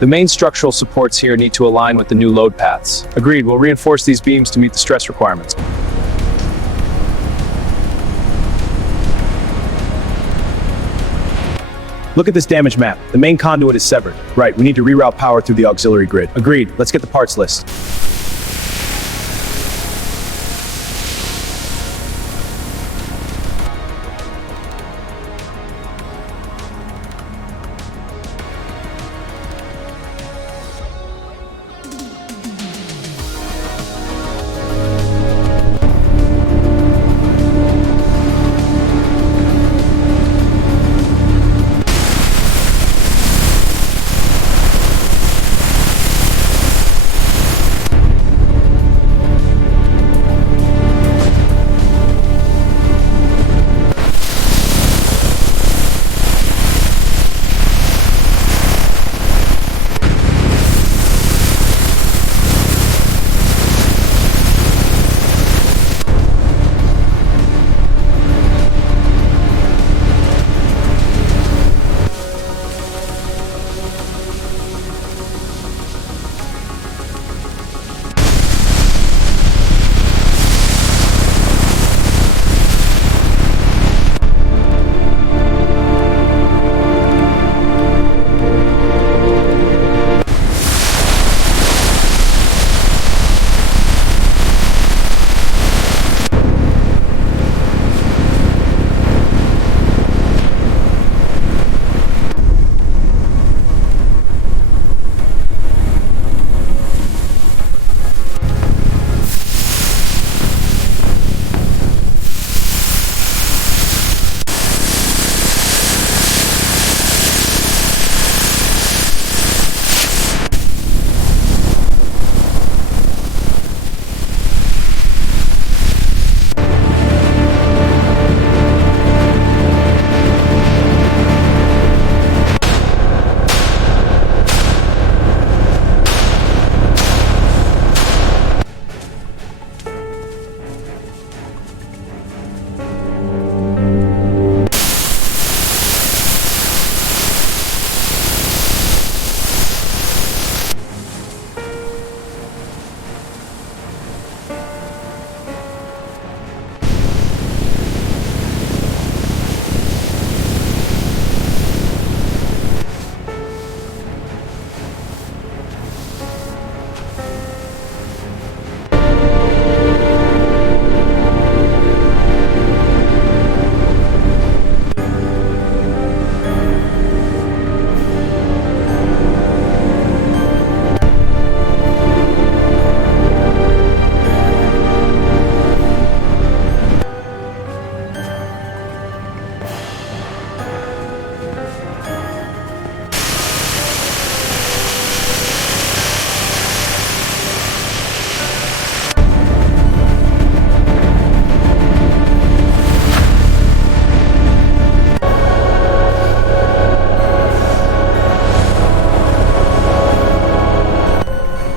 The main structural supports here need to align with the new load paths. Agreed, we'll reinforce these beams to meet the stress requirements. Look at this damage map. The main conduit is severed. Right, we need to reroute power through the auxiliary grid. Agreed, let's get the parts list.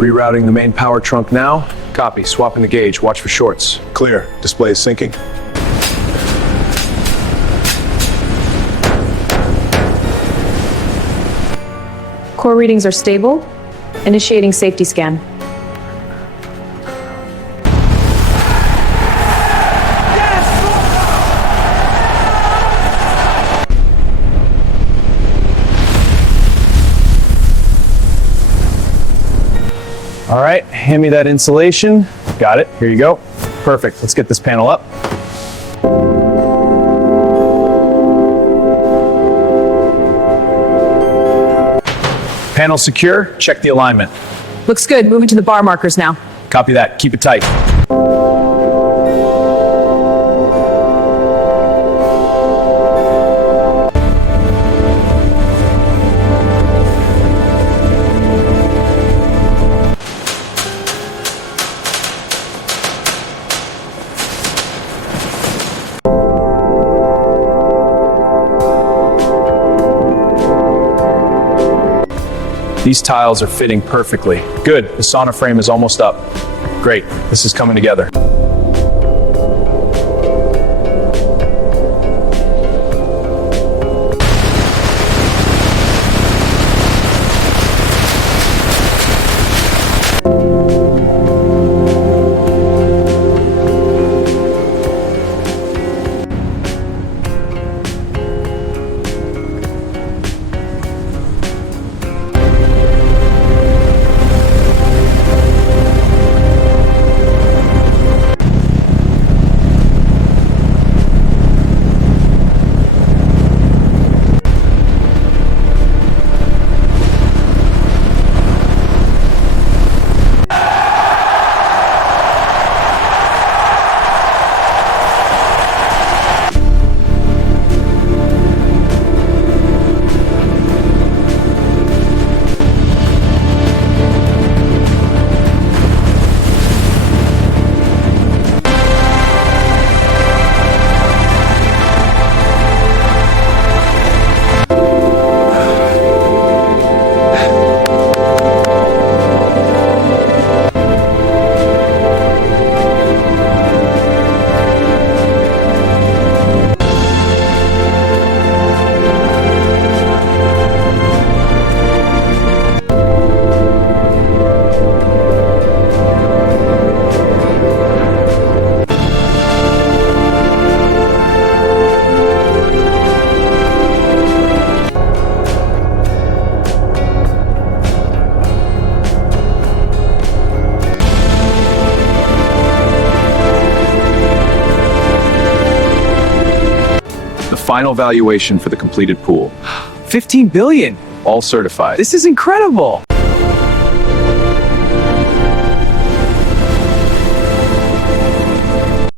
Rerouting the main power trunk now. Copy. Swapping the gauge. Watch for shorts. Clear. Display is syncing. Core readings are stable. Initiating safety scan. All right, hand me that insulation. Got it, here you go. Perfect, let's get this panel up. Panel secure, check the alignment. Looks good. Moving to the bar markers now. Copy that, keep it tight. These tiles are fitting perfectly. Good, the sauna frame is almost up. Great, this is coming together. Final valuation for the completed pool. 15 billion. All certified. This is incredible.